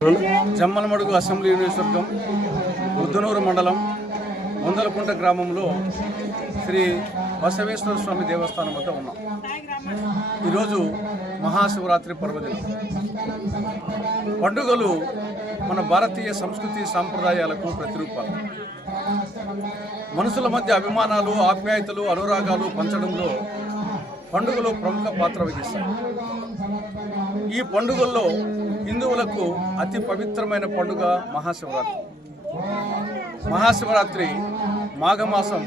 Jammalamadugu assembly నియోజకవర్గం ముద్దనూరు మండలం ముందలకుంట గ్రామంలో శ్రీ బసవేశ్వర స్వామి దేవస్థానం వద్ద ఉన్నాం. ఈరోజు మహాశివరాత్రి పర్వదినం. పండుగలు మన భారతీయ సంస్కృతి సాంప్రదాయాలకు ప్రతిరూపాలు. మనుషుల మధ్య అభిమానాలు, ఆప్యాయతలు, అనురాగాలు పంచడంలో పండుగలు ప్రముఖ పాత్ర వహిస్తాయి. ఈ పండుగల్లో హిందువులకు అతి పవిత్రమైన పండుగ మహాశివరాత్రి. మహాశివరాత్రి మాఘమాసం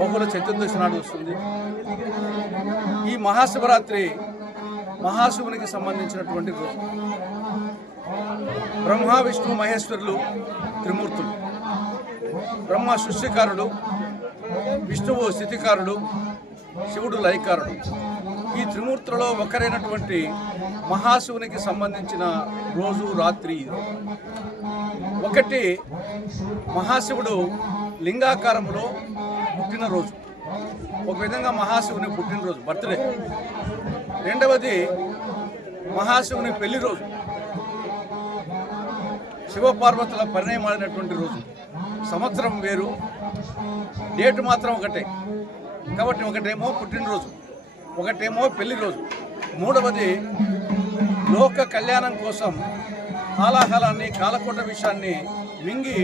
బహుళ చతుర్దశి నాడు వస్తుంది. ఈ మహాశివరాత్రి మహాశివునికి సంబంధించినటువంటి రోజు. బ్రహ్మ విష్ణు మహేశ్వరులు త్రిమూర్తులు. బ్రహ్మ సృష్టికారుడు, విష్ణువు స్థితికారుడు, శివుడు లయకారుడు. ఈ త్రిమూర్తులలో ఒకరైనటువంటి మహాశివునికి సంబంధించిన రోజు రాత్రి. ఒకటి, మహాశివుడు లింగాకారంలో పుట్టినరోజు, ఒక విధంగా మహాశివుని పుట్టినరోజు, బర్త్డే. రెండవది మహాశివుని పెళ్లి రోజు, శివపార్వతుల పరిణయం ఆడినటువంటి రోజు. సంవత్సరం వేరు, డేటు మాత్రం ఒకటే. కాబట్టి ఒకటేమో పుట్టినరోజు, ఒకటేమో పెళ్లి రోజు. మూడవది లోక కళ్యాణం కోసం హాలాహలాన్ని, కాలకోట విషయాన్ని మింగి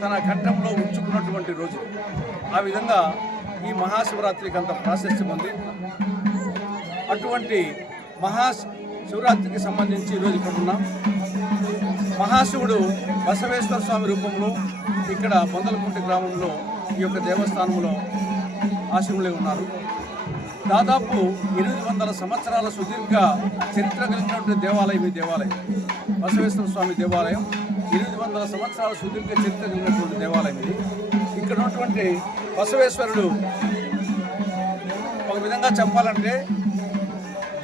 తన కంఠంలో ఉంచుకున్నటువంటి రోజు. ఆ విధంగా ఈ మహాశివరాత్రికి అంత ప్రాశస్త్యం ఉంది. అటువంటి మహాశివరాత్రికి సంబంధించి ఈరోజు ఇక్కడ ఉన్నాం. మహాశివుడు బసవేశ్వర స్వామి రూపంలో ఇక్కడ పొందలకుంట గ్రామంలో ఈ యొక్క దేవస్థానంలో ఆశీనులై ఉన్నారు. దాదాపు 800 సంవత్సరాల సుదీర్ఘ చరిత్ర కలిగినటువంటి దేవాలయం ఈ దేవాలయం. బసవేశ్వర స్వామి దేవాలయం 800 సంవత్సరాల సుదీర్ఘ చరిత్ర కలిగినటువంటి దేవాలయం ఇది. ఇక్కడ ఉన్నటువంటి బసవేశ్వరుడు ఒక విధంగా చెప్పాలంటే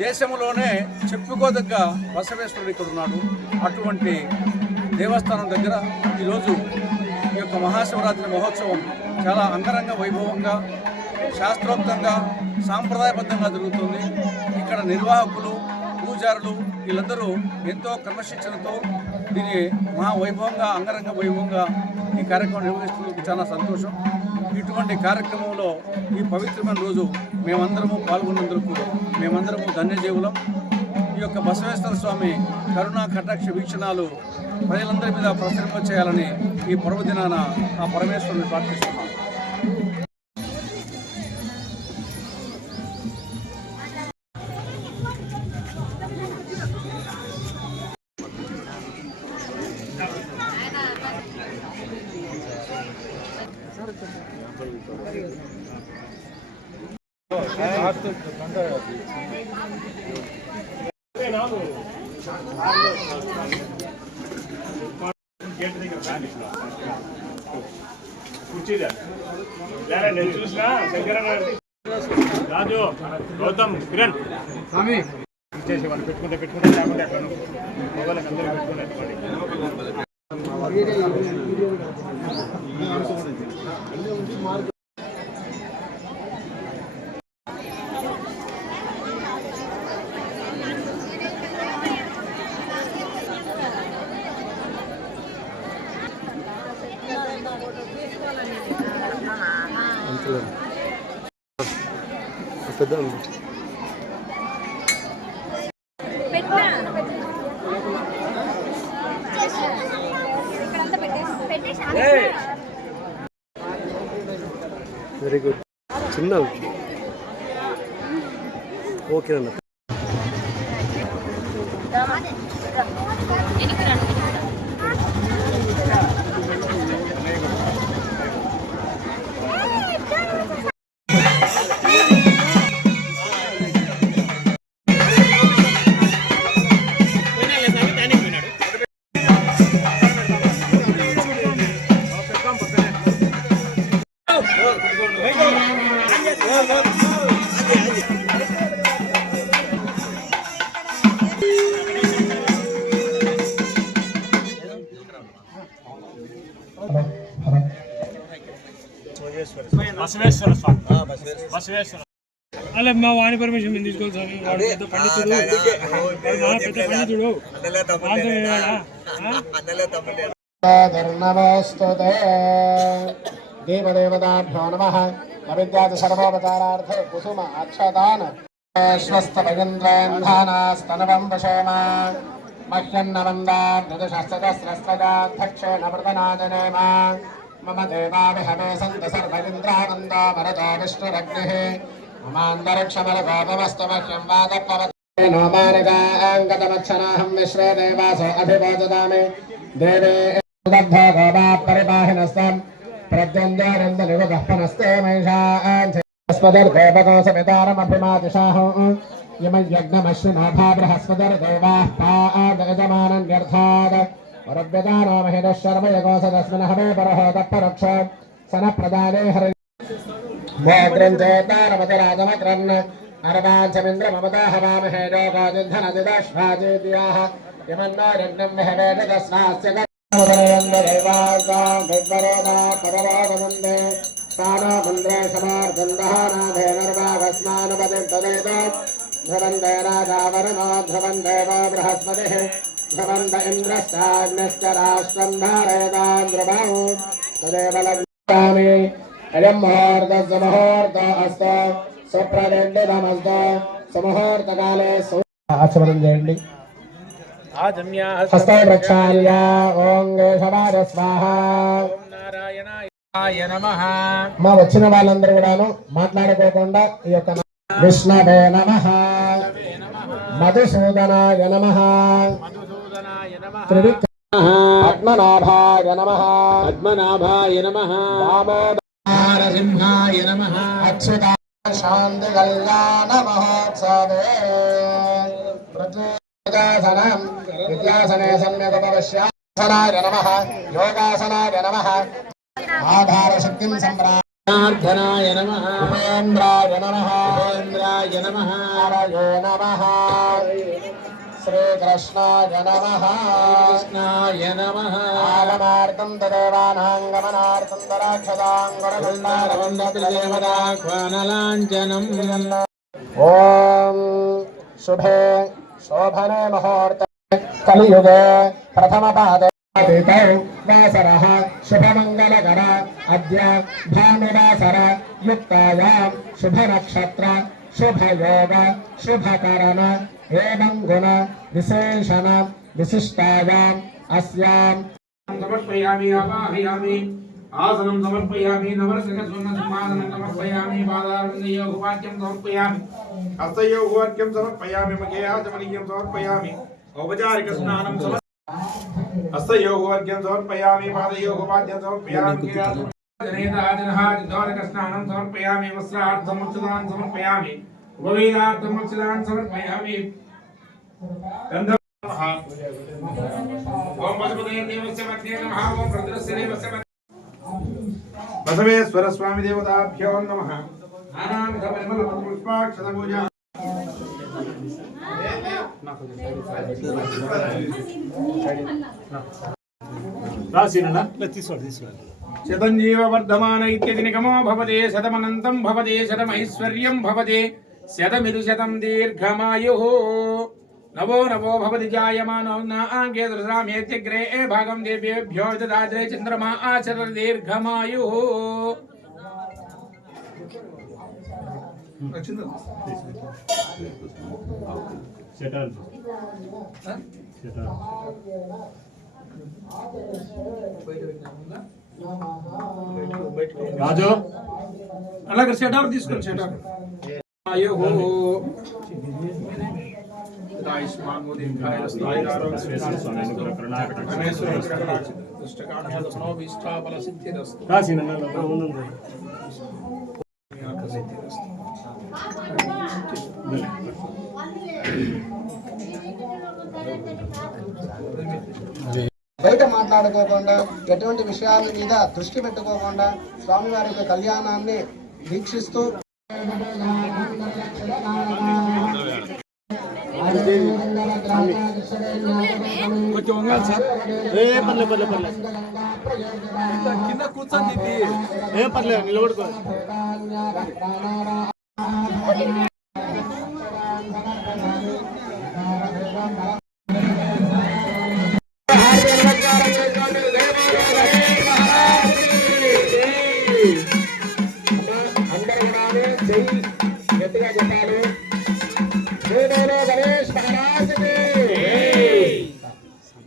దేశంలోనే చెప్పుకోదగ్గ బసవేశ్వరుడు ఇక్కడ ఉన్నాడు. అటువంటి దేవస్థానం దగ్గర ఈరోజు ఈ యొక్క మహాశివరాత్రి మహోత్సవం చాలా అంగరంగ వైభవంగా, శాస్త్రోక్తంగా, సాంప్రదాయబద్ధంగా జరుగుతుంది. ఇక్కడ నిర్వాహకులు, పూజారులు వీళ్ళందరూ ఎంతో క్రమశిక్షణతో దీన్ని మహావైభవంగా, అంగరంగ వైభవంగా ఈ కార్యక్రమం నిర్వహిస్తున్నందుకు చాలా సంతోషం. ఇటువంటి కార్యక్రమంలో ఈ పవిత్రమైన రోజు మేమందరము పాల్గొన్నందుకు మేమందరము ధన్యజీవులం. ఈ యొక్క బసవేశ్వర స్వామి కరుణా కటాక్ష వీక్షణాలు ప్రజలందరి మీద ప్రసరింప చేయాలని ఈ పర్వదినాన ఆ పరమేశ్వరుని ప్రార్థిస్తున్నాను. నేను చూసినా రాజు గౌతమ్ కిరణ్ స్వామి ఇచ్చేసి వాళ్ళు పెట్టుకుంటే లేకుండా అట్లా మొబైల్కి అందరూ పెట్టుకుని వెరీ గుడ్. చిన్న ఓకే అన్న. బసవేశ్వర స్వామి బసవేశ్వర అలా మా వాణి పర్మిషన్ మేము తీసుకోవాలి స్వామి. వాడు పెద్ద పండితుడు, పెద్ద పండితుడు. ధర్మస్తోతే దేవదేవతాభ్యో నమః అవిద్యాది సర్వోపచారార్థ కుసుమ అక్షతాన్ స్వస్థభగంద్రేంధానాస్తనవం వశేమ మహ్యన్నవందాక్షేణ వృతనాదనేమ మమ దేవావిహమే సంత సర్వగింద్రానందో మరతో విష్ణురగ్నిః మమాంతరిక్షమలగోపమస్తు మహ్యం వాదపవతే నోమానికాంగతమక్షరాహం విశ్వే దేవాసో అభిభోజదామి దేవే దగ్ధో గోపా పరిపాహినస్తం ప్రద్యుందోరందనివగఃపనస్తే మహిషాస్మదర్గోపకోసమితారమభిమాతిషాహం యమయజ్ఞమశ్వినాభా బృహస్పతిర్దేవాः పాదయజమానన్యర్థాద్ వరవ్యదానో మహినః శర్మయగోసదస్మినః మే పరహోదఃపరక్ష సన ప్రదానే హరి మోగ్రంచేతారమతిరాజమగ్రన్ అర్వాంచమింద్రమమతా హవామహే లోకాదిధనదిదశ్వాజేద్యాః యమన్నో యజ్ఞం విహవేదస్నాస్య స్థానో మంద్రే సమార్దందహానాధేనర్వాగస్మానుపదిర్దదేదో ధ్రువందే రాజావరుణో ధ్రువం దేవో బృహస్పతిః ధ్రువంద ఇంద్రశ్చాగ్నిశ్చ రాష్ట్రం ధారయతాం ధ్రువం తదేవ లగ్నామి అయం ముహూర్తస్య ముహూర్తో అస్తో సుప్రదిష్టితమస్తో సుముహూర్తకాలే ఆచమనం చేయండి. హస్త ప్రక్షాళ్య ఓం కేశవాయ స్వాహ. మా వచ్చిన వాళ్ళందరూ కూడాను మాట్లాడుకోకుండా ఈ యొక్క విష్ణవే నమః మధుసూదనాయ నమః పద్మనాభాయ నమః నరసింహాయ నమః అచ్యుత శాంతి కళ్యాణ మహోత్సవే ప్రజాసనం విద్యాసనే సమ్యగపశ్యాసనాయ నమః యోగాసనాయ నమః ఆధార శక్తిం సంప్రార్థనాయ నమః ఉపేంద్రాయ నమః హరయే నమః శ్రీకృష్ణాయ నమః ఆగమార్థం తదేవానాం గమనార్థం తరాక్షసాం గుణగుండారవందతిదేవతాఖ్వానలాంఛనం. ఓం శుభే శోభనే ముహూర్తే కలియుగే ప్రథమపాదే వాసరః శుభమంగళకర అద్య భానువాసర యుక్తాయాం శుభనక్షత్ర శుభయోగ శుభకరణ ఏవం గుణ విశేషణ విశిష్టాయాం అస్యాం సమర్పయామి ఆవాహయామి ఆసనం సమర్పయామి నవరసకస్వర్ణసింహాసనం సమర్పయామి పాదారవిందయోగవాక్యం సమర్పయామి హస్తయోగవాక్యం సమర్పయామి మగే ఆచమనీయం సమర్పయామి ఔపచారిక స్నానం హస్తయోగవాక్యం సమర్పయామి పాదయోగవాక్యం సమర్పయామి స్నానం సమర్పయామి వస్త్రార్థం అక్షతాన్ సమర్పయామి ఉపవేదార్థం అక్షతాన్ సమర్పయామి ఓం పశుపతేర్దేవస్య మధ్యే నమః ఓం రుద్రస్య దేవస్య బసవేశ్వర స్వామి దేవతాభ్యో నమః నానావిధ పరిమళ పుష్పాక్షత పూజ శతంజీవ వర్ధమాన ఇత్యది నిగమో భవతే శతమనంతం భవతే శతమైశ్వర్యం భవతే శతమిదు శతం దీర్ఘమాయుః నవో నవో భవతి జాయమానో నాంగే దృశ్రామేత్యగ్రే భాగం దేవేభ్యో దదాద్రే చంద్రమా ఆచర దీర్ఘమాయుః. రాజు అలాగే సెటర్ తీసుకొని సెటర్ బయట మాట్లాడుకోకుండా ఎటువంటి విషయాల మీద దృష్టి పెట్టుకోకుండా స్వామివారి యొక్క కళ్యాణాన్ని వీక్షిస్తూ కొంచెం ఉండాలి సార్. కింద కూర్చొని ఏం పర్లేదు నిలబడుకో.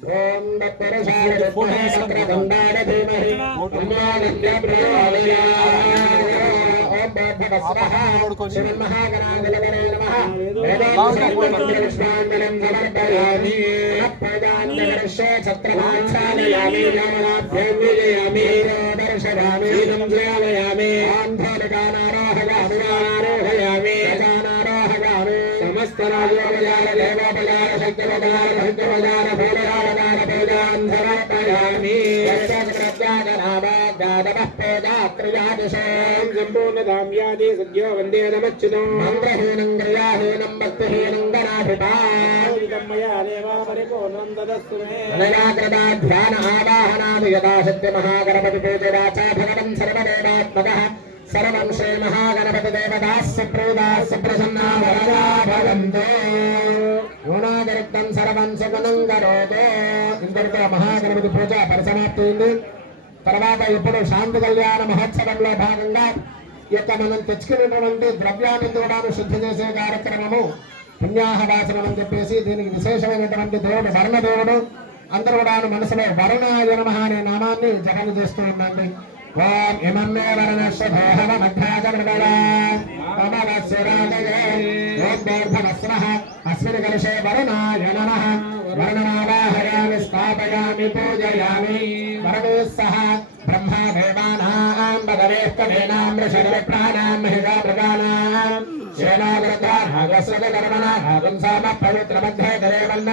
ఓం దత్తరసాయ చక్రదండాయ ధీమహి తన్నో ప్రచోదయాత్ ఓం భగవస్వః శ్రీమహాగణాధిపతయే నమః వేదాంతరం సమర్పయామి ప్రజాంతరస్య ఛత్రవాచాలయామి యామనాభ్యేయామి దర్శయామి సంజ్ఞాలయామి ఆంధోలికానారోహయామి గజానారోహయామి సమస్త రాజోపచార దేవోపచార శక్తిపచార భక్తోపచార భూరయాపచార పూజాంధరపయామి సంపూర్ణదామ్యాది సద్యో వందే నమచ్యుతం మంత్రహీనం క్రియాహీనం భక్తిహీనం ధ్యాన ఆవాహనాది యథాశక్తి మహాగణపతి పూజరాచా భగవన్ సర్వదేవాత్మకః సర్వం శ్రీ మహాగణపతి దేవతాస్ ప్రోదాస్ ప్రసన్నా వరదా భవంతు గుణాదరిక్తం సర్వం సుగుణం కరోతు. ఇంతటితో మహాగణపతి పూజ పరిసమాప్తి అయింది. తర్వాత ఇప్పుడు శాంతి కళ్యాణ మహోత్సవంలో భాగంగా ఈ యొక్క మనం తెచ్చుకున్నటువంటి ద్రవ్యాన్ని కూడా శుద్ధి చేసే కార్యక్రమము పుణ్యాహవాసనం అని చెప్పేసి దీనికి విశేషమైనటువంటి దేవుడు వరుణదేవుడు. అందరూ కూడా మనసులో వరుణాయ నమః అనే నామాన్ని జపం చేస్తూ ఉండండి. ఓం ఇమన్నే అస్మిన్ కలశే వరుణాయ నమః వర్ణమావాహయామి స్థాపయామి పూజయామి వరణే సహ బ్రహ్మా దేవానాం బదరే కవేనాం ఋషభ ప్రాణాం మహిళా మృగానాం సేనాగర్భాగస్వకర్మణాగం సామ పవిత్ర మధ్యే దరేవన్న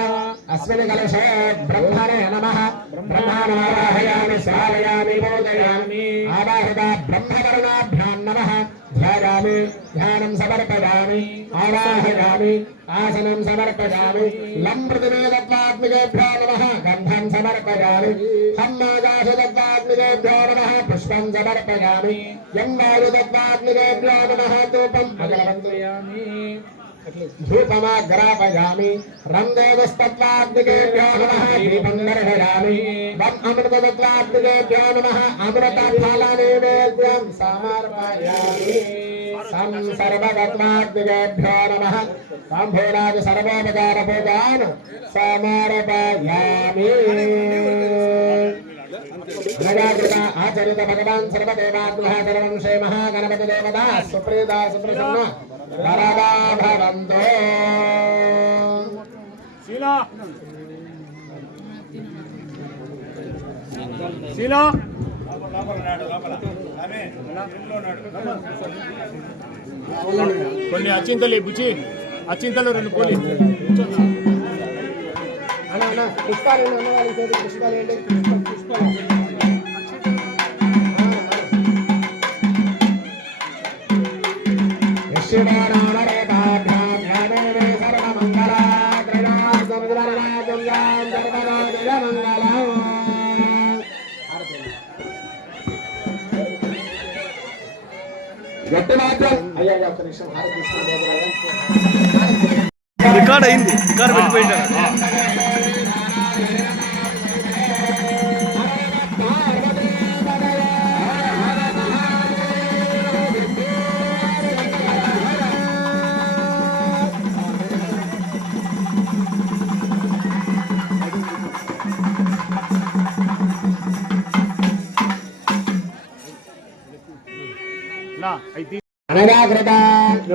అస్మిన్ కలశే బ్రహ్మణే నమః బ్రహ్మావాహయామి శ్రావయామి పూజయామి ఆవాహిత బ్రహ్మకరుణాభ్యాం నమః ధ్యాయామి ధ్యానం సమర్పయామి ఆవాహయామి ఆసనం సమర్పయామి లం పృథివీతత్వాత్మికేభ్యో నమః గంధం సమర్పయామి హమ్మాకాశతత్వాత్మికేభ్యో నమః పుష్పం సమర్పయామి యం వాయుతత్వాత్మికేభ్యో నమః ధూపం అగరవంతయామి ధూపమాగ్రాపయామి రం దేవస్తత్వాత్మికేభ్యో నమః దీపం దర్శయామి వం అమృతతత్వాత్మికేభ్యో నమః అమృతఫలనైవేద్యం సమర్పయామి సం సర్వతత్వాత్మికేభ్యో నమః తాంబూలాది సర్వోపచార పూజాన్ సమర్పయామి. ఆచరిత భగవాన్ సర్వదేవాత్మః సర్వం శ్రీ మహాగణపతి దేవతా సుప్రీత సుప్రసన్న వరదా భవంతు. శీలా శీలా కొన్ని అచ్చింతలు బుచ్చి అచ్చింతలు రెండు పోలి పుష్పాలు పుష్పాలు రికార్డ్ అయింది. రికార్డ్ పెట్టిపోయింటారు.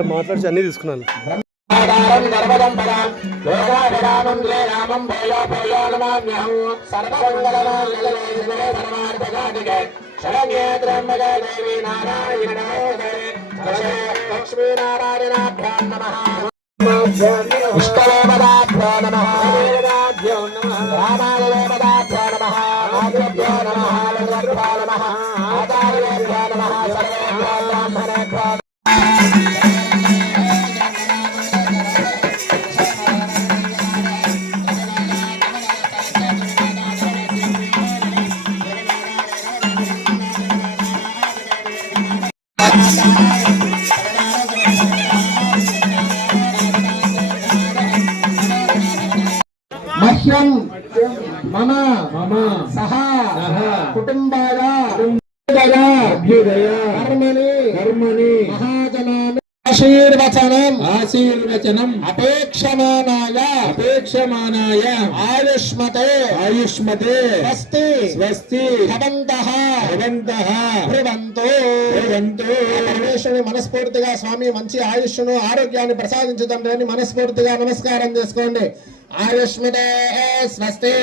మాట్లాడి అన్ని తీసుకున్నాను. ఇష్టదేవతాభ్యో నమః రామాదేవతాభ్యో నమః ఆదిభ్యో నమః వజ్రభ్యో నమః ఆచార్యేభ్యో నమః సర్వేభ్యో బ్రాహ్మణేభ్యో మహ్యం మమ సహ కుటుంబాయ కర్మణి మహాజనాని ఆశీర్వచనం అపేక్షమానాయ ఆయుష్మతే స్వస్తి భవంతః పరమేశ్వరుని మనస్ఫూర్తిగా స్వామి మంచి ఆయుష్ను ఆరోగ్యాన్ని ప్రసాదించుతండి అని మనస్ఫూర్తిగా నమస్కారం చేసుకోండి. ఆయుష్మతే స్వస్తి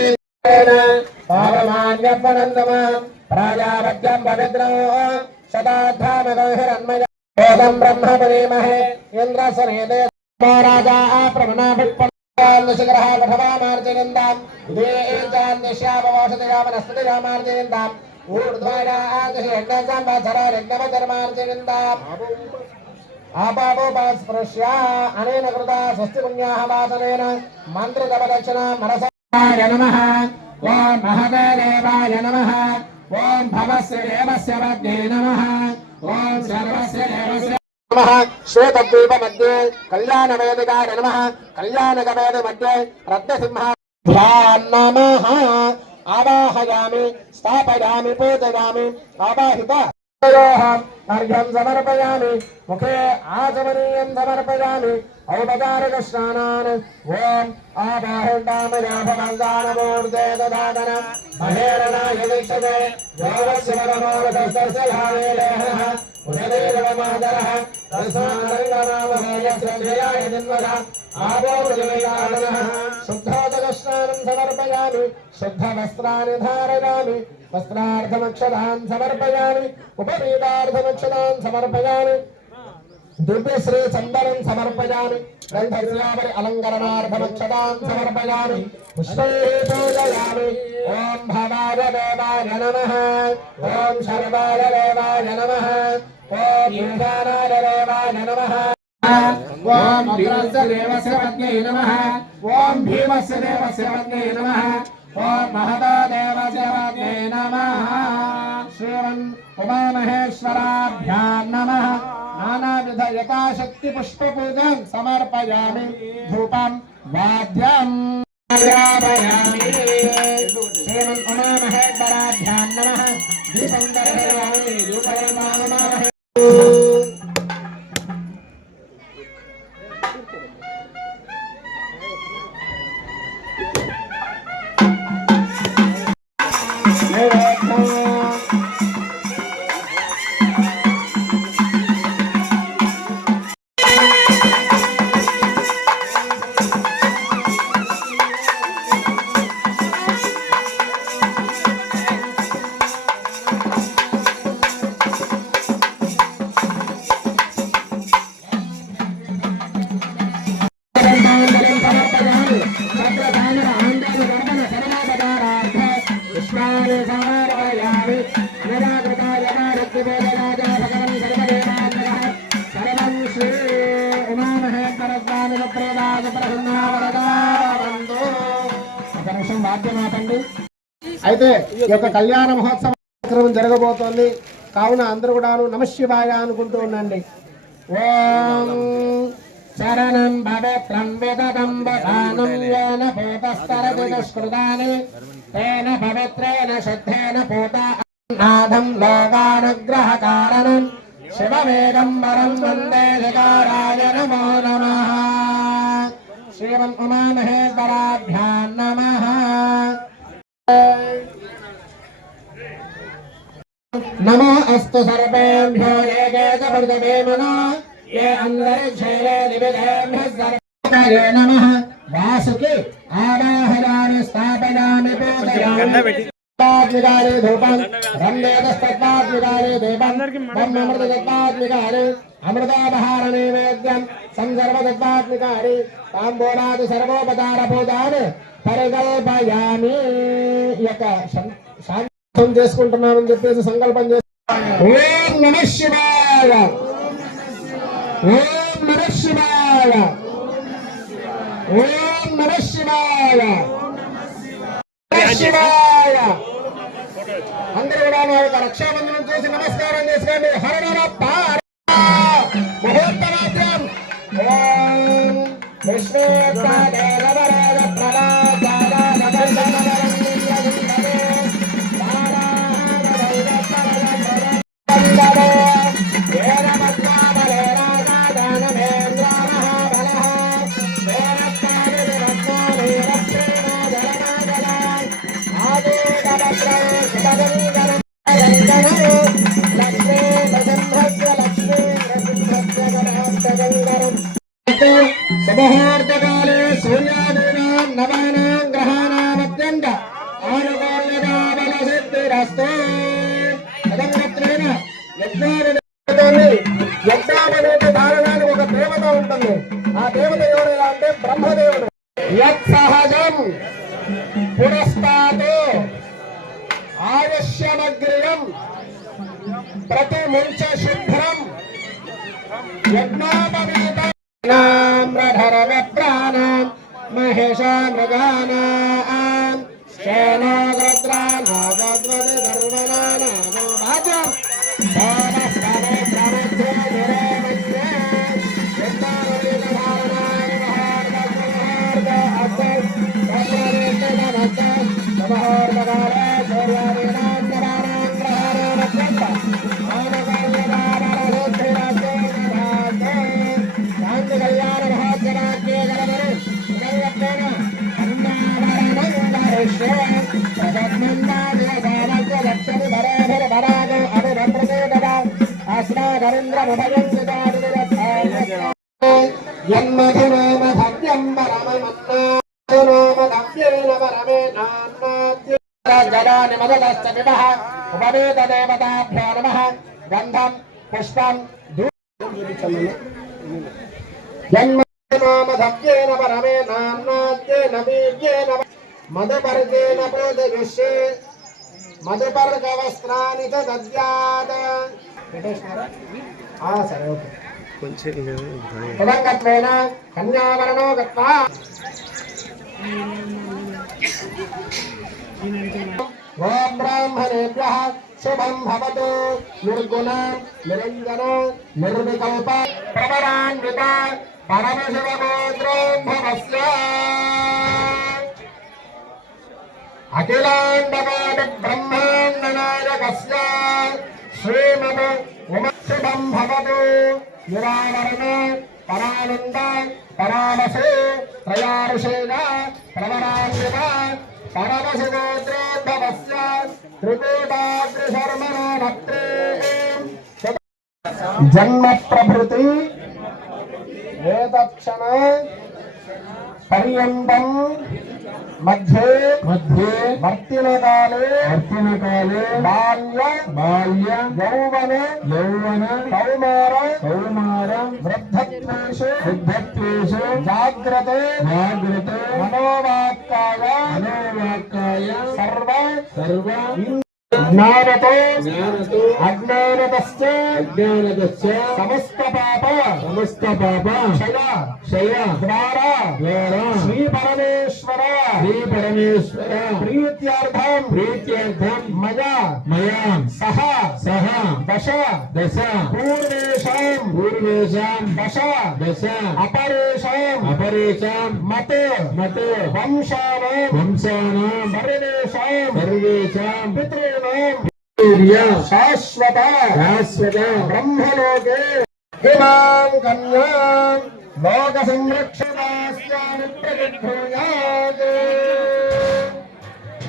ప్రాజాపత్యం పవిత్రం శతాధ్యామగోహిరన్మయ ఓం బ్రహ్మపదేమహే ఇంద్రసనేదే రాజా ప్రమణాభిపన్నశిఖరః కఠవామార్జయంతాం దేశామవోషధిరామనస్పతిరామార్జయంతాం ఊర్ధ్వైరాజయంతాం ఆపాపోపస్పృశ్య అనేన కృతా స్వస్తి పుణ్యాః వాసనేన మంత్రదపదక్షిణ మనసాయ నమః ఓం మహదేవాయ నమః ఓం భవస్య దేవస్య వద్దే నమః ఓం సర్వస్య దేవస్య నమః శ్వేతద్వీప మధ్యే కళ్యాణవేదికాయ నమః కళ్యాణకవేది మధ్యే రత్నసింహ నమః ఆవాహయామి స్థాపయామి పూజయామి ఆవాహిత अर्घ्यं समर्पयामि मुखे आचमनीयं समर्पयामि औपचारिक स्नानान् ओम आवाहयामयाभवन्दानमूर्ते ददातन महेरणाय दीक्षते योगस्य परमोरतस्तस्य भावेलेहः उदयदेवमादरः तस्मारङ्गनामहेयस्य जयाय जन्मः आपोर्जयादनः शुद्धोदकस्नानं समर्पयामि शुद्धवस्त्राणि धारयामि वस्त्रार्थमक्षतान् समर्पयामि उपवीतार्थमक्षतान् समर्पयामि दिव्यश्री चन्दनं समर्पयामि गन्धस्यापरि अलङ्करणार्थमक्षतान् समर्पयामि पुष्पैः पूजयामि ॐ भवाय देवाय नमः ॐ शर्वाय देवाय नमः ॐ ईशानाय देवाय नमः ॐ भीमस्य देवस्य पत्न्यै नमः ॐ भीमस्य देवस्य पत्न्यै नमः ओम महदेवस्य पत्न्यै नमः श्रीमन् उमामहेश्वराभ्यां नमः नानाविध यथाशक्ति पुष्पपूजां समर्पयामि धूपं वाद्यं ग्रापयामि श्रीमन् उमामहेश्वराभ्यां नमः दीपं दर्शयामि धूपं అయితే ఈ యొక్క కళ్యాణ మహోత్సవం కార్యక్రమం జరగబోతోంది. కావున అందరూ కూడాను నమశివాయ అనుకుంటూ ఉండండి. ఓం శరణం భవేత్రం వేదం వదానం యేన భూతస్తరతి దుష్కృతాని తేన పవిత్రేణ శుద్ధేన పూతానాథం లోకానుగ్రహ కారణం శివమేగంబరం వందే శిఖారాయ నమో నమః. శ్రీమన్ ఉమామహేశ్వరాభ్యాం నమః. नमो अस्तु सर्वेभ्यो ये केशपृथ्वीमनो ये अन्तरिक्षे दिविदेभ्यः सर्वे नमः. वासुकी आवाहयामि स्थापयामि पूजयामि तत्त्वात्मिकारे धूपं ब्रह्मेतस्तत्त्वात्मिकारे दीपं ब्रह्ममृततत्त्वात्मिकारे अमृतापहारनैवेद्यं संसर्वतत्त्वात्मिकारे ताम्बूलादि सर्वोपचारपूजान् परिकल्पयामि. యొక్క చేసుకుంటున్నామని చెప్పేసి సంకల్పం చేస్తాం. ఓం నమః శివాయ, ఓం నమః శివాయ, ఓం నమః శివాయ, శివాయ. అందరూ కూడా మా యొక్క రక్షాబంధనం చూసి నమస్కారం చేసుకోండి. హర ముహూర్తమాత్రం. ఓం విశ్వేశ్వరాయ శుభముహూర్తకాలే సూర్యాదీనాం నవానాం గ్రహాణామత్యంత ఆనుకూల్యతాబలసిద్ధిరస్తు. యజ్ఞామనేటి ధారణానికి ఒక దేవత ఉంటుంది. ఆ దేవత ఎవరు అంటే బ్రహ్మదేవుడు. యత్ సహజం పురస్తాత్ ఆయుష్యమగ్రియం ప్రతి ముంచ శుభ్రం యజ్ఞాపవేత ప్రాణాం మహేశా మృగానాం శేనోగ్రద్రానాగద్వది ధర్మనానామో భాజం జలాని మదలశ్చ విభః ఉపవేద దేవతాభ్యో నమః గంధం పుష్పం జన్మధవ్యేన పరమే నామ్నాద్యేన వీర్యేన మధుపర్గేణ పూజయిష్యే మధుపర్గవస్త్రాని చ దద్యాత్. సరే ఓకే. తదంగత్వేన కన్యావరణో గత్వా ఓం బ్రాహ్మణేభ్యః శుభం భవతు. నిర్గుణ నిరంజన నిర్వికల్ప ప్రవరాన్విత పరమశివగోత్రోద్భవస్య అఖిలాండకోటి బ్రహ్మాండనాయకస్య శ్రీమద్ ఉమశుభం భవతు. నిరావరణ పరానంద పరామసే త్రయారుషేణ ప్రవరాన్విత పరమశివగోత్రోద్భవస్య త్రికూటాగ్రశర్మణోనత్రే జన్మ ప్రభృతి ఏతక్షణ పర్యంతం మధ్యే వర్తినకాలే బాల్య యౌవన కౌమార వృద్ధత్వేషు జాగ్రత్త మనోవాక్కాయ సర్వ జ్ఞానతో అజ్ఞానతశ్చ సమస్త పాప క్షయ ద్వారా శ్రీ పరమేశ్వర ప్రీత్యర్థం మయా సహ దశ పూర్వేషాం దశ అపరేషాం మత్ వంశానాం సర్వేషాం పితॄణాం శాశ్వత బ్రహ్మలోకే ఇమాం కన్యాం లోక సంరక్షణాస్యామి ప్రతిభూయాత్.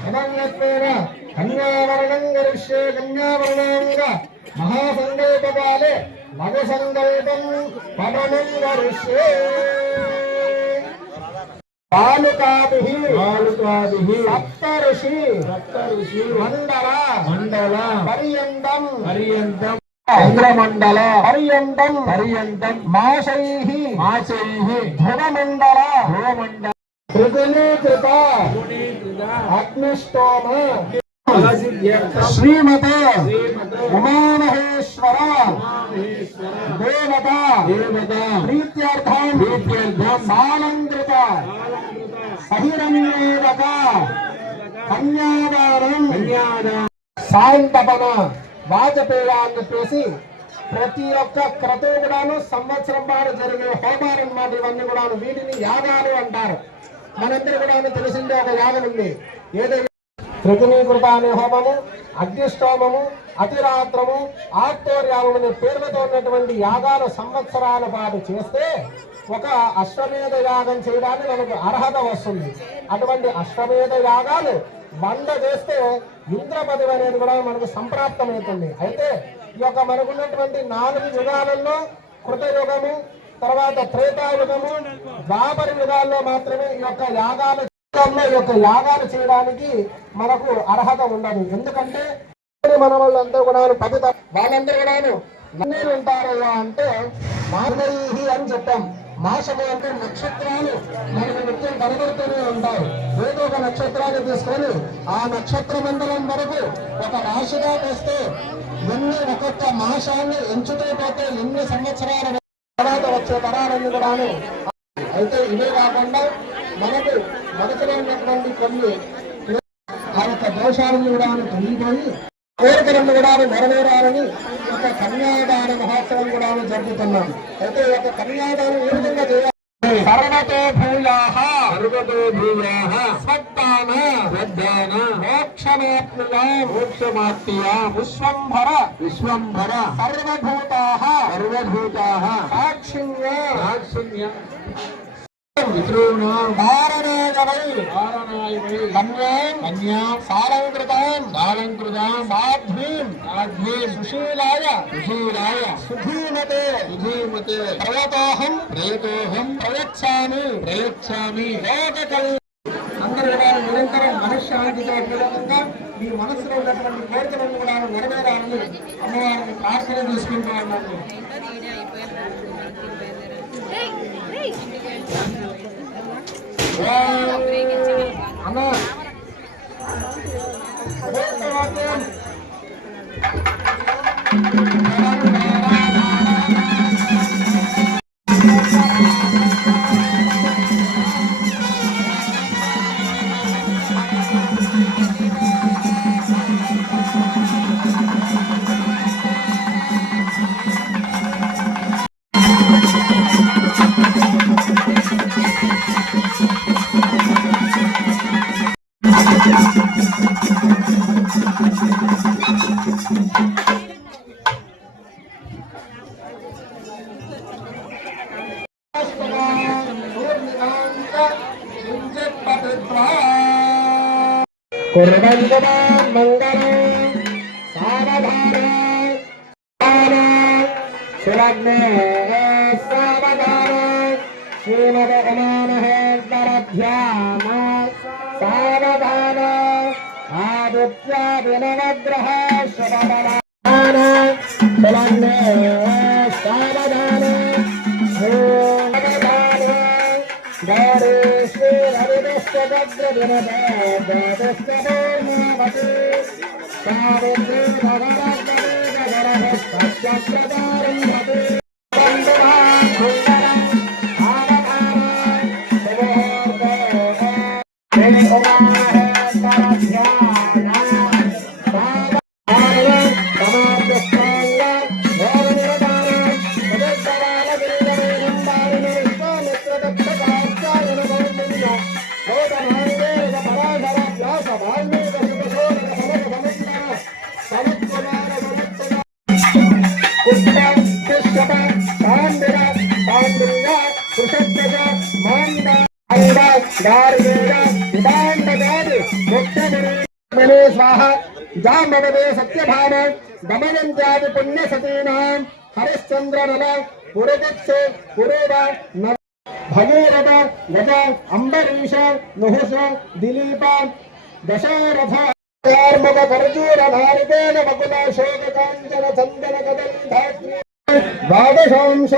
అదన్యత్వేన కన్యావరణం గరిష్యే. కన్యావరణాంగ మహాసంకల్పకాలే మగ సంకల్పం పవనం గరిష్యే. బాలుకాభిః సప్తఋషి మండల పర్యంతం చంద్రమండల పర్యంతం మాసైః ధ్రువమండల త్రిగుణీకృత అగ్నిష్టోమ శ్రీమత ఉమామహేశ్వర దేవత ప్రీత్యర్థం సాలంకృత సహిరంగేదక కన్యాదానం సాయంతపన వాజపేయ అని చెప్పేసి ప్రతి ఒక్క క్రతువు కూడాను సంవత్సరం పాటు జరిగే హోమాలు అన్నమాట. ఇవన్నీ కూడాను వీటిని యాగాలు అంటారు. మనందరూ కూడాను తెలిసిందే ఒక యాగం ఉంది. ఏదైనా త్రిగుణీకృత అనే హోమము, అగ్నిష్టోమము, అతిరాత్రము, ఆర్తోర్యాగం అనే పేర్లతో ఉన్నటువంటి యాగాలు సంవత్సరాల పాటు చేస్తే ఒక అశ్వమేధ యాగం చేయడానికి మనకు అర్హత వస్తుంది. అటువంటి అశ్వమేధ యాగాలు 100 చేస్తే ఇంద్రపదవి అనేది కూడా మనకు సంప్రాప్తమవుతుంది. అయితే ఈ యొక్క మనకున్నటువంటి 4 యుగాలలో కృతయుగము, తర్వాత త్రేతాయుగము, ద్వాపర యుగాల్లో మాత్రమే ఈ యొక్క యాగాలు చేయడానికి మనకు అర్హత ఉండదు. ఎందుకంటే మన వాళ్ళందరూ కూడా వాళ్ళందరూ కూడాను ఉంటారయ్యా అంటే మానవీ అని చెప్పాం. మాసము అంటే నక్షత్రాలు మనకు నిత్యం కనబడుతూనే ఉంటాయి. ఏదో ఒక నక్షత్రాన్ని తీసుకొని ఆ నక్షత్ర మండలం వరకు ఒక రాశిగా తెస్తే ఒక్కొక్క మాసాన్ని ఎంచుతూ పోతే ఎన్ని సంవత్సరాల తర్వాత వచ్చే తరాలన్నీ కూడాను. అయితే ఇవే కాకుండా మనకు మనసులో ఉన్నటువంటి కొన్ని ఆ యొక్క దోషాలను కూడా తొలగిపోయి కోరికలను కూడా నెరవేరాలని ఒక కన్యాదాన మహోత్సవం కూడా జరుపుతున్నాం. అయితే ఈ యొక్క కన్యాదానం ఏ విధంగా చేయాలి? సర్వతో భూయాః స్వద్దాన మోక్షమాప్నుయా విశ్వంభర సర్వభూతాః సాక్షిణ్య కన్యాం సాలంకృతాం సాధ్వీం సుశీలాయ సుధీమతే ప్రయతోహం ప్రయచ్చామి అందరూ కూడా నిరంతరం మనశ్శాంతితో విధంగా మీ మనసులో ఉన్నటువంటి కోరికలను కూడా నెరవేరాలని అమ్మవారిని ప్రార్థన చేసుకుంటూ ఉన్నాను. అన్నా కుర్వంతుమాం మంగళం సావధాన సులగ్నే సావధాన శ్రీమదమానహేశ్వరధ్యామ సావధాన ఆదిత్యాదినవగ్రహ శుభబలాన సులగ్నే సావధాన గౌరీ శ్రీ హరిదస్తభద్రదినదస్తమోమవతి సావిత్రి భగవద్గణేశగరభస్తప్రదారంభతి వందనాం సుందరం ఆవధాన శుభోర్గోహ శ్రీ ఉమాహేశ్వరధ్యాన సావధాన సమార్గస్థాంగ భోగనిరదాన సుదర్శనాల గిరిజనైనందారిణ విశ్వామిత్రదక్షకాచార్యన గౌండిన్య గౌతమాంగేయ పరాశర వ్యాస వాల్మీక సుఖశోరక సమక సముద్ర సముద్కుమార సముద్ర పుష్ప పుష్ప పాండిర పాండిర్య కృషధ్వజ మాండ అండ గార్వేద విదాండగాది ముఖ్యముని స్వాహ జాంబవదే సత్యభామ దమయంత్యాది పుణ్యసతీనాం హరిశ్చంద్రనల పురుదిత్సే పురూర భగీరథ గజ అంబరీష నుహుష దిలీప దశరథ కార్మక ఖర్జూర నారికేల బకుల శోక కాంచన చందన కదంధాత్రి ద్వాదశాంశ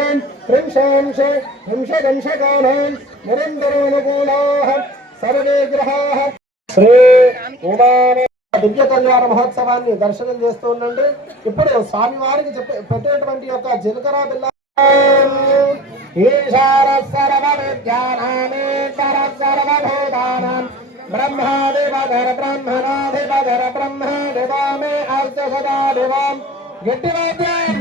త్రింశాంశ త్రింశదంశకానాం నిరంతరానుకూలాః సర్వే గ్రహాః శ్రీ ఉమాన దివ్య కళ్యాణ మహోత్సవాన్ని దర్శనం చేస్తూ ఉండండి. ఇప్పుడు స్వామివారికి పెట్టేటువంటి యొక్క జీలకర్ర బిల్ల ఈశాన సర్వ విద్యానామేశ్వర సర్వభూతానాం బ్రహ్మాదిపదర బ్రహ్మణాధిపదర బ్రహ్మదేవో మే అస్య సదా దేవం గట్టి వాద్యం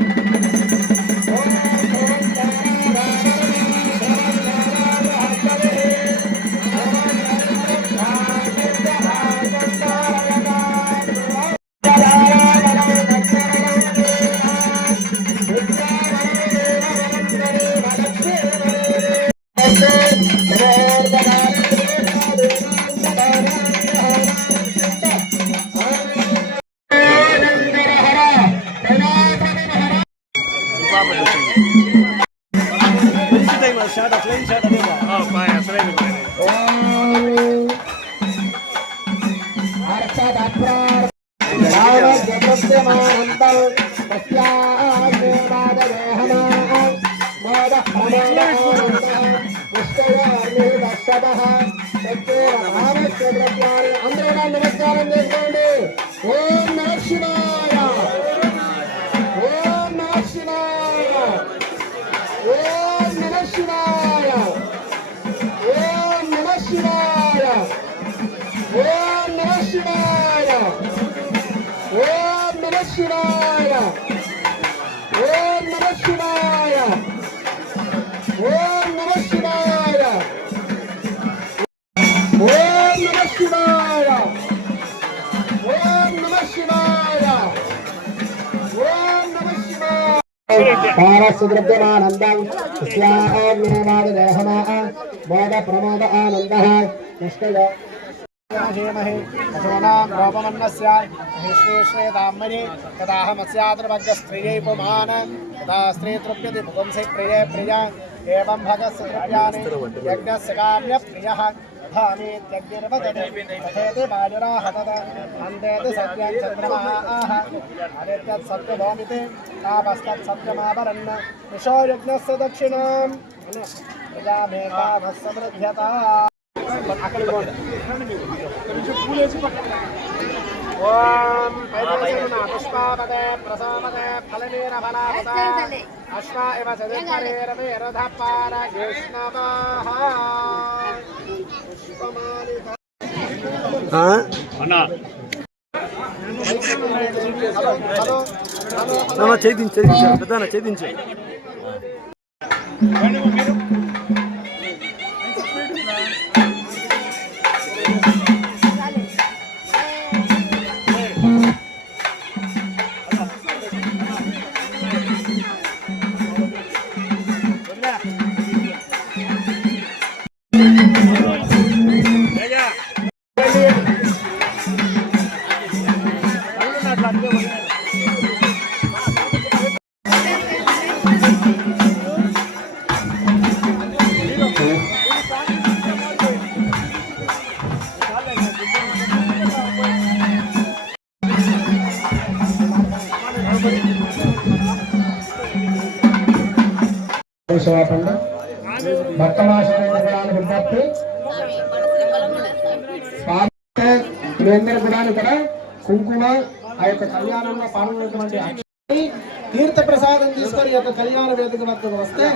అసలైంది బాయ్. ఓం అర్చదాప్రార్ యావద్యమానంతం ప్రత్యాగేవాదరేహనా మోద ప్రమోదానంతం పుష్కయార్నిదర్శతః సత్యేరభావస్యద్రవ్యాన్ని అందరూ నమస్కారం చేసుకోండి. ఓం నమః శివాయ, ఓం నమః శివాయ, ఓం నమః శివాయ, ఓం నమః శివాయ, ఓం నమః శివాయ, ఓం నమః శివాయ, ఓం నమః శివాయ, ఓం నమః శివాయ, ఓం నమః శివాయ, ఓం నమః శివాయ, ఓం నమః శివాయ. పారసుద్రవ్యమానందం స్యాహ్నిర్వాదదేహనా మోద ప్రమోద ఆనందః నిష్కయ ేమహే అసోనాం రూపమన్నస్య విశ్వేశ్వేతామ్మని తదాహమస్యాద్రమగ్ర స్త్రియై పుమాన తదా స్త్రీ తృప్యతి పుంసి ప్రియే ప్రియ ఏవం భగస్య ద్రవ్యాని యజ్ఞస్య కామ్య ప్రియః తథామీత్యగ్నిర్వదతి బాజురాహ తద అందేతి సత్యం చంద్రమః ఆదిత్యత్ సత్యభౌమితి తాపస్తత్ సత్యమావరన్న విశో యజ్ఞస్య దక్షిణాం ప్రజామేకామः సమృద్ధ్యతా. అక్కడ ఓం పుష్పాపదే ప్రసామదే ఫలవీరఫలావత అశ్వ ఇవ సదిపరేరవేరధపార కృష్ణమాహ పుష్పమాలిక అన్నా చేయించారు పెద్ద చేయించారు. విజ్ఞప్తి మీరందరూ కూడా ఇక్కడ కుంకుమ ఆ యొక్క కళ్యాణంలో పాల్గొన్నటువంటి తీర్థ ప్రసాదం తీసుకొని ఈ యొక్క కళ్యాణ వేదిక వద్దకు వస్తే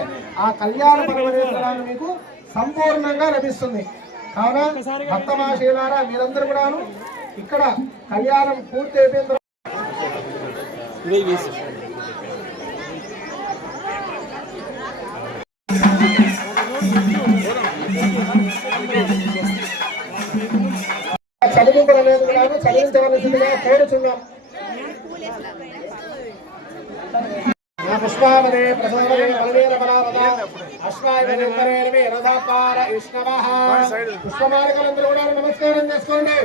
ఆ కళ్యాణ పరమేశ్వరాన్ని మీకు సంపూర్ణంగా లభిస్తుంది. కావున భక్తమాశీలారా మీరందరూ కూడా ఇక్కడ కళ్యాణం పూర్తి అయిపోయిన తర్వాత చదువుకోలేదు కానీ చదివించవలసిందిగా కోరుచున్నాం. పుష్పావదే ప్రసవదే బలవీర బలావత అశ్వాయుధరే రథపార ఇష్ణవః పుష్పమాలికలందరూ కూడా నమస్కారం చేసుకోండి.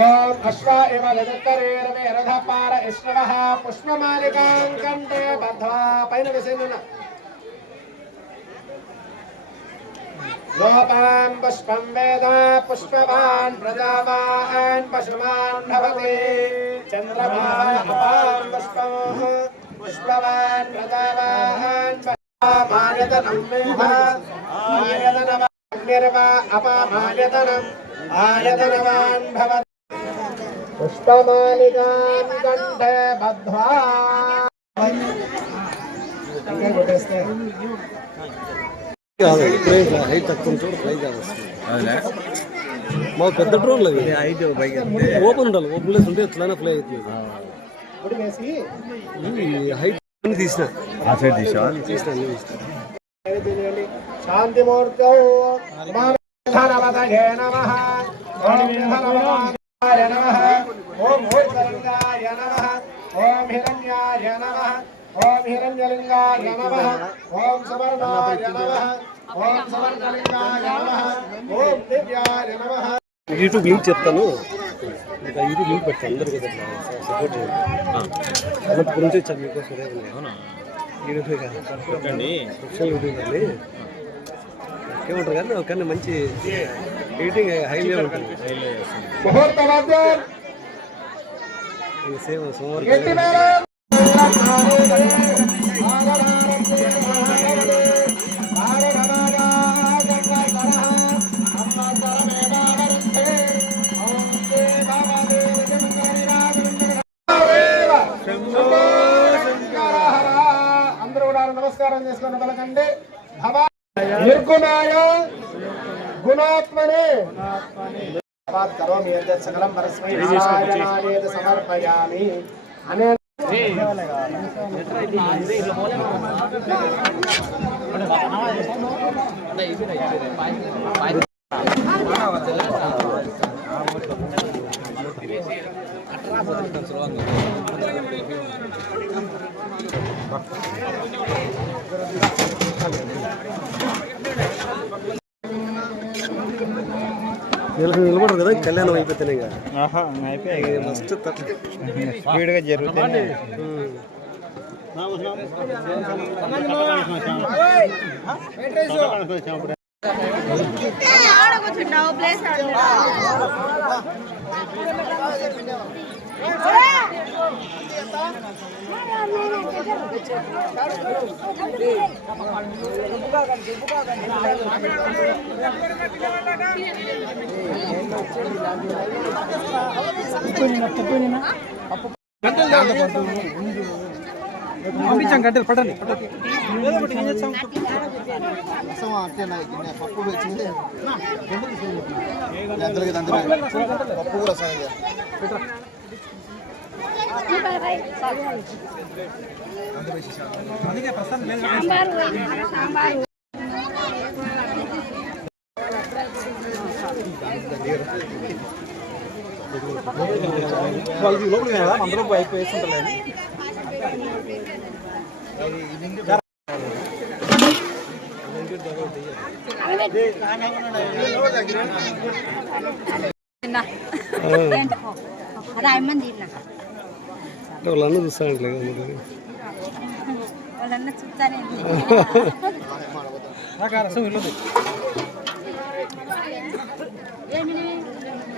ఓం అశ్వ ఇవ రథకరే రథపార ఇష్ణవః పుష్పమాలికాం కంఠే బద్ధ్వా పైన విసేన లోపాన్ పుష్పం వేద పుష్పవాన్ ప్రజావాన్ పశుమాన్ భవతి చంద్రమాన్ పుష్పం పుష్పవాన్ ప్రజావాన్ మాయతనం మేహ మాయతనవాగ్నిర్వా అపమాయతనం ఆయతనవాన్ భవతి పుష్పమాలికాం కంఠే బద్ధ్వా హైట్ తక్కువ ఫ్లై కావచ్చు. మా పెద్ద డ్రోన్ లేదు హైట్ ఓపెన్ ఉండాలి. ఓపెన్ ప్లేస్ ఉంటే ఎట్లానే ఫ్లై అవుతుంది. హైట్ తీసిన శాంతిమూర్తౌ ధనవదయే నమః ఓం ధనవదాయ నమః ఓం మూర్ధలింగాయ నమః ఓం హిరణ్యాయ నమః ఓం హిరణ్యలింగాయ నమః ఓం సువర్ణాయ నమః ఓం సువర్ణలింగాయ నమః ఓం దివ్యాయ నమః. యూట్యూబ్ లింక్ చెప్తాను. ఇంకా యూట్యూబ్ లింక్ పెట్టాను అందరూ కదా సపోర్ట్ చేయండి. అనంతపురం నుంచి వచ్చాను మీకోసం. ఏమంటారు కానీ ఒక మంచి ఎడిటింగ్ హైలీ ఉంటుంది. ముహూర్తవాద్యం సేమ్ సోమవారం గట్టి మేళం అందరూ కూడా నమస్కారం చేసుకున్న పలకండి. నిర్గుణాయ గుణాత్మనే కరోమి సకలం పరస్మై నారాయణాయేతి సమర్పయామి అనే నిలబడరు కదా కళ్యాణం అయిపోతేనే ఫస్ట్ స్పీడ్గా జరుగుతుంది. పంపించాం గంటలు పడండి. పప్పు వచ్చింది పప్పు కూడా వాళ్ళకి లోపలికి కదా అందరూ అయిపోయేస్తుంటారు. వాళ్ళన్న చూస్తానంటలే వాళ్ళన్న చూస్తానే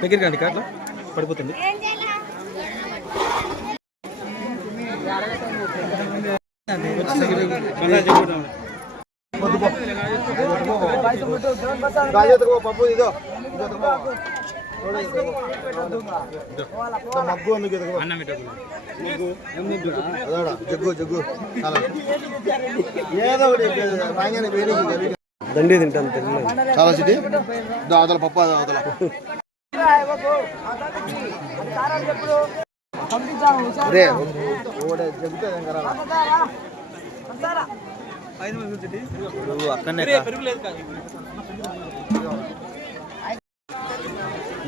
దగ్గరికి రండి కాట్లా పడిపోతుంది. పప్పు ఇదో మగ్గు జగ్గు జగ్గు ఏదో దండి తింటాను చాలా సిటీ అవతల పప్పు అవతల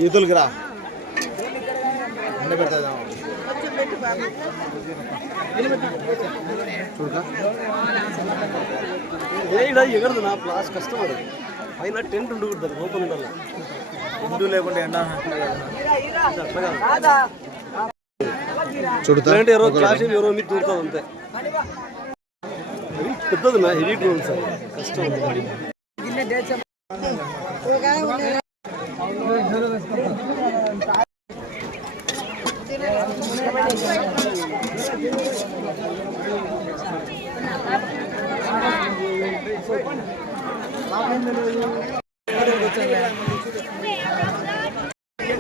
ఈదులకి రా ఎండ పెడతా ఎగరదు నా ప్లాస్ కష్టపడదు పైన టెంట్ ఉండకూడదు ఓపెన్ ఉండాలి. ముందు లేకుండా ఎండ చూడండి ఎవరో క్లాస్ ఎవరో మీరు దూరుతుంది అంతే. పెద్దది నా హెవీ డ్రోన్ సార్ కష్టం.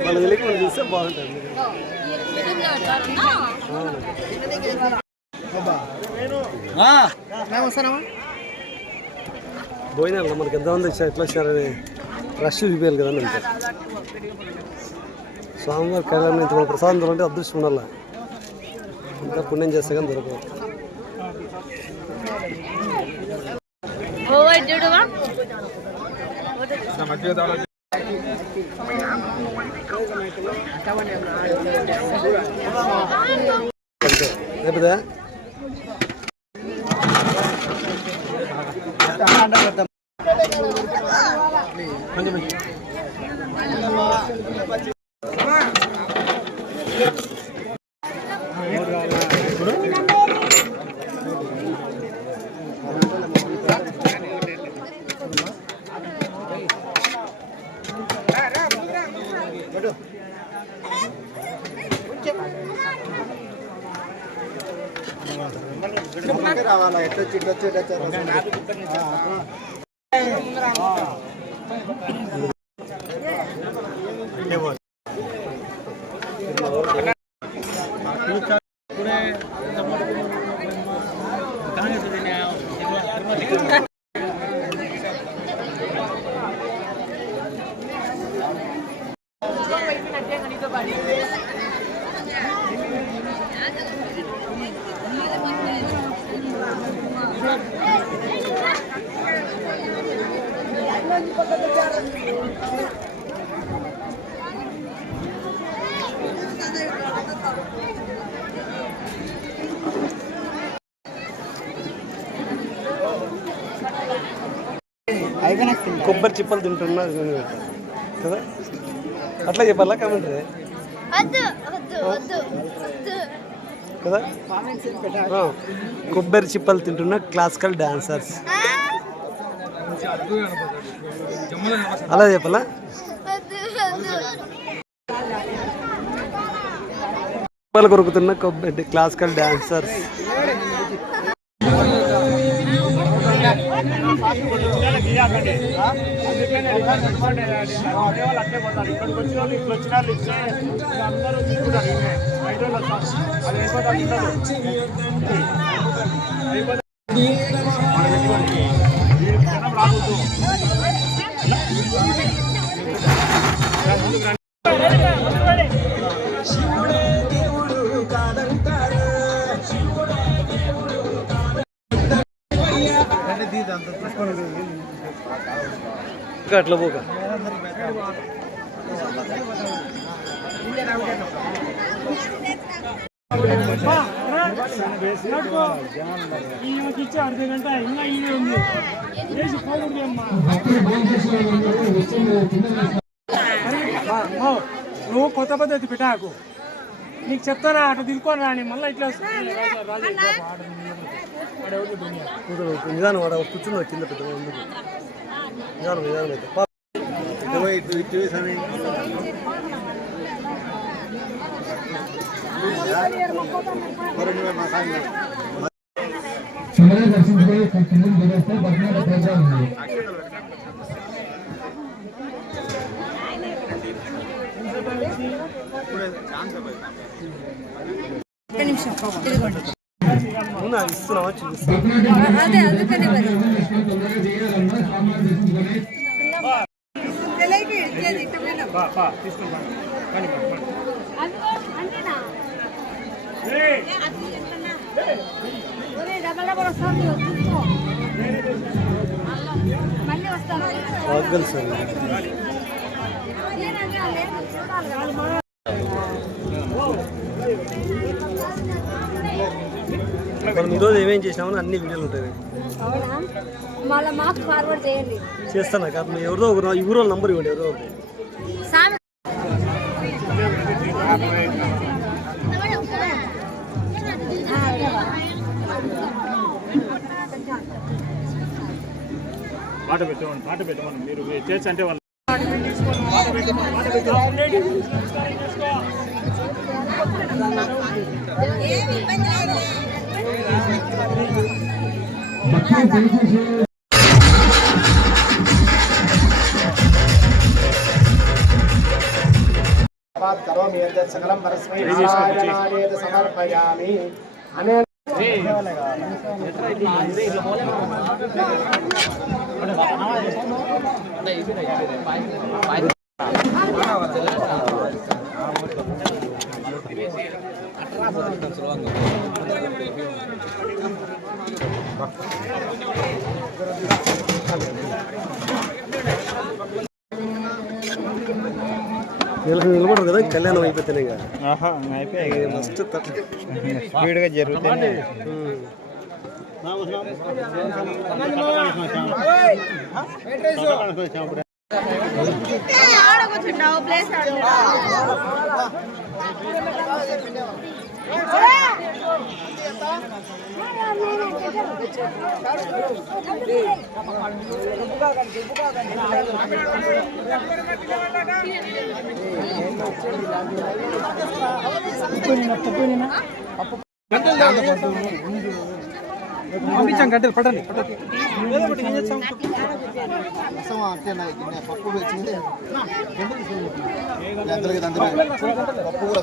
వాళ్ళ వెళ్ళి మనం చూస్తే బాగుంటుంది. పోయినా మనకి ఎంతమంది వచ్చారు ఎట్లా వచ్చారని రష్ చూపించాలి కదా అంతే. స్వామివారి కళ్యాణం నుంచి మన ప్రసాదం దొరంటే అదృష్టం ఉండాల. ఇంకా పుణ్యం చేస్తే కానీ దొరకదు. లేకపోతే కొబ్బరి చిప్పలు తింటున్నా కదా, అట్లా చెప్పాలా కామెంట్ కదా. కొబ్బరి చిప్పలు తింటున్న క్లాసికల్ డాన్సర్స్ అలా చెప్పాలా. చిప్పలు కొరుకుతున్న కొబ్బరి క్లాసికల్ డాన్సర్స్. ఇక్కడికి వచ్చిన వాళ్ళు ఇట్లా వచ్చిన వాళ్ళు ఇచ్చే అందరూ తీసుకుంటారు. 5 రోజులు అది ఇంకా అట్లా పోక ఇచ్చే అర్ధ గంట ఇంకా ఇవే ఉంది వేసి పోకూడదు అమ్మా. నువ్వు కొత్త పద్ధతి పెట్టాకు, నీకు చెప్తానా అటు దిగుకొని రాని మళ్ళీ ఇట్లా నిదానం వాడు కూర్చున్నా కింద పెద్ద నిదానం నిదానం అయితే ఇస్తున్నావా వాగ్గల్ సార్. మనం ఈరోజు ఏమేం చేసినామని అన్ని వీడియోలు ఉంటాయి. మళ్ళీ మాకు ఫార్వర్డ్ చేయండి. చేస్తాను కాదు, ఎవరిదో ఒకరు ఈ ఊరు నంబర్ ఇవ్వండి. ఎవరో పాట పెట్టమని మీరు చేసి అంటే వాళ్ళు సకలం పరస్మై నారాయణాయేతి సమర్పయామి అనే నిలబడరు కదా, కళ్యాణం అయిపోతేనే అయిపోయాయి ఫస్ట్ స్పీడ్గా జరుగుతుంది. పంపించాం గంటలు పడండి పప్పు కూడా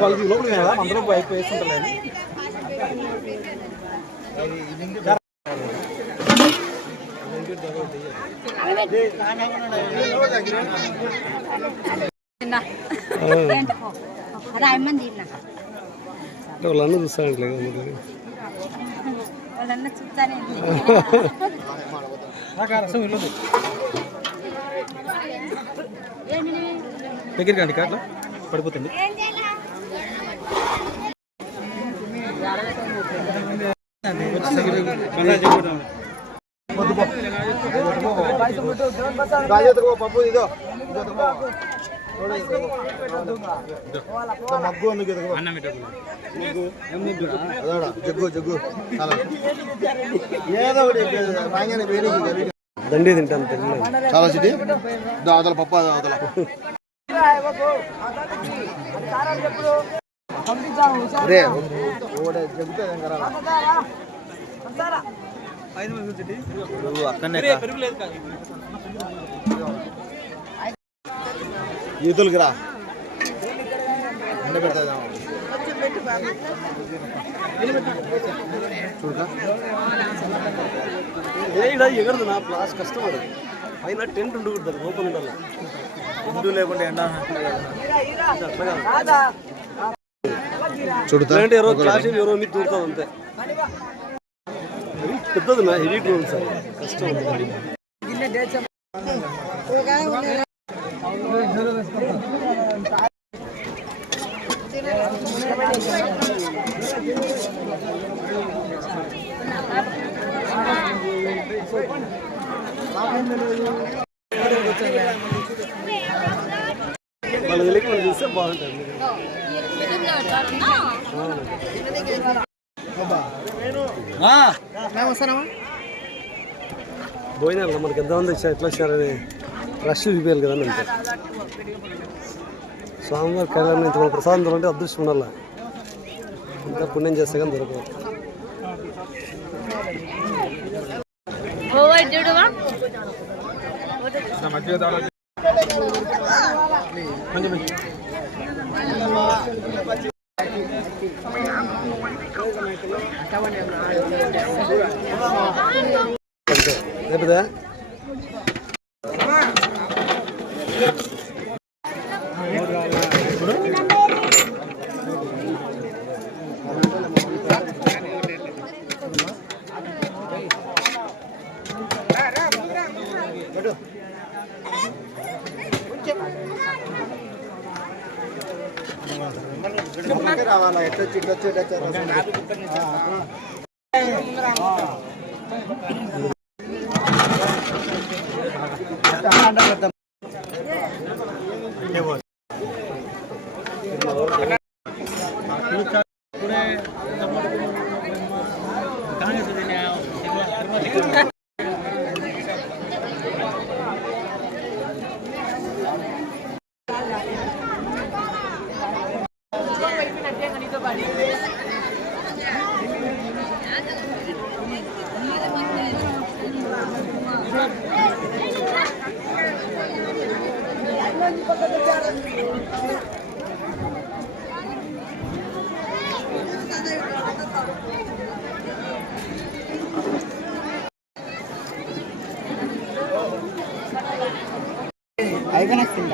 వాళ్ళకి లోపలికి అందరూ అయిపోయేస్తుంటారు వాళ్ళన్న చూస్తానంటే వాళ్ళన్న చూస్తానే దగ్గరికి రండి కాట్లా పడిపోతుంది పప్పు ఇదో మగ్గు జగ్గు జగ్గు ఏదో దండి తింటాను చాలా సిటీ అవతల పప్పు అవతల రే జగ్గుతే అక్కడనే యూతులకి రా ఎగరదు నా ప్లాస్ కష్టపడు పైన టెంట్ ఉండకూడదు ఓపెన్ ఉండాలి ముందు లేకుండా ఎండ చూడండి ఎవరో క్లాస్ ఎవరో మీరు దూరుతుంది అంతే పెద్దది నా హెవీ డ్రోన్ సార్ కష్టం వాళ్ళ వెళ్ళి మనం చూస్తే బాగుంటుంది పోయినారు మనకి ఎంతమంది వచ్చారు ఎట్లా వచ్చారని రష్ చూపించాలి కదా అంతే స్వామివారి కళ్యాణం ఇంత మన ప్రసాదం దొరంటే అదృష్టం ఉండాలి ఇంకా పుణ్యం చేస్తే కానీ దొరకదు లేకపోతే రావాలా ఎట్లొచ్చి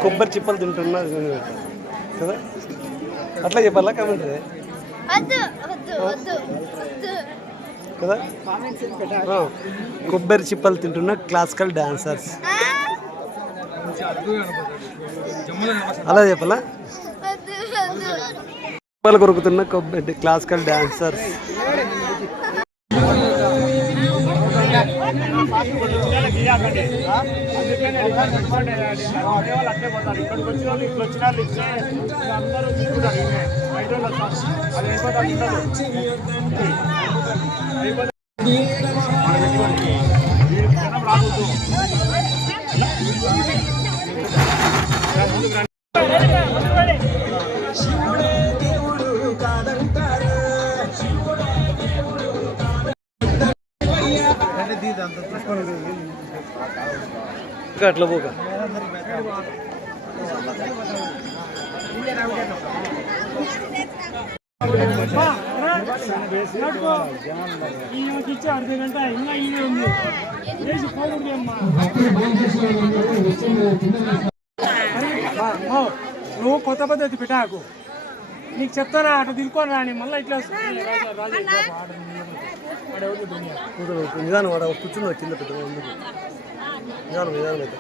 కొబ్బరి చిప్పలు తింటున్నా కదా అట్లా చెప్పాలా కామెంటరీ కదా కొబ్బరి చిప్పలు తింటున్న క్లాసికల్ డాన్సర్స్ అలా చెప్పాలా చిప్పలు కొరుకుతున్న కొబ్బరి క్లాసికల్ డాన్సర్స్ ఇక్కడికి వచ్చిన వాళ్ళు ఇట్లా వచ్చిన వాళ్ళు ఇచ్చే అందరూ 5 రోజులు వస్తాం. అది అయిపోతుంది జనం రాకూడదు. ముందుకు రండి. ఇంకా అట్లా పోక ఈమెకి ఇచ్చే అర్ధ గంట ఇంకా ఈమె ఉంది వేసి పోకూడదు అమ్మా. నువ్వు కొత్త పద్ధతి పెట్టాకు, నీకు చెప్తానా అటు తిరుక్కొని రాని మళ్ళీ ఇట్లా నిదానం వాడు కూర్చున్నా కింద పెట్ట నిదానం నిదానం అయితే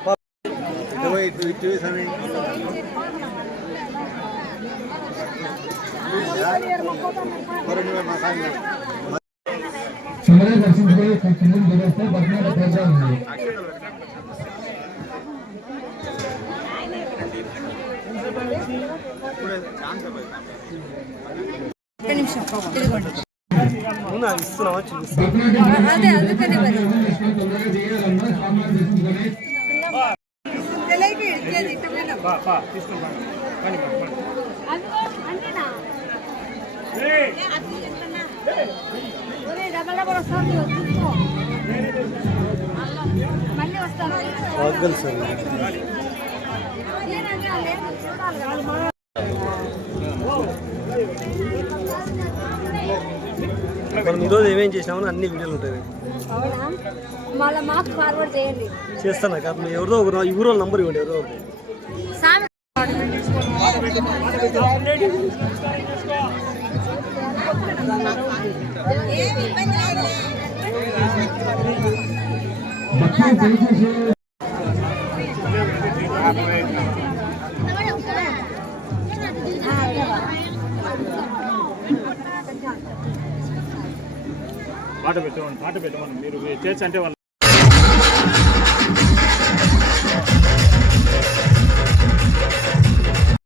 ఇస్తున్నావా చూపిస్తా అదే అందుకనే మరి తీసుకుని అంతేనా డబల్ డబల్ వస్తుంది మళ్ళీ వస్తాను వాగ్గల్ సార్ మనం ఈరోజు ఏమేం చేసినామని అన్ని వీడియోలు ఉంటాయి. అవునా, మళ్ళీ మాకు ఫార్వర్డ్ చేయండి. చేస్తాను కాదు ఎవరిదో ఒకరు ఈ ఊరు నంబర్ ఇవ్వండి ఎవరో ఒకరు. సామి పాట పెట్టమని మీరు చేసి అంటే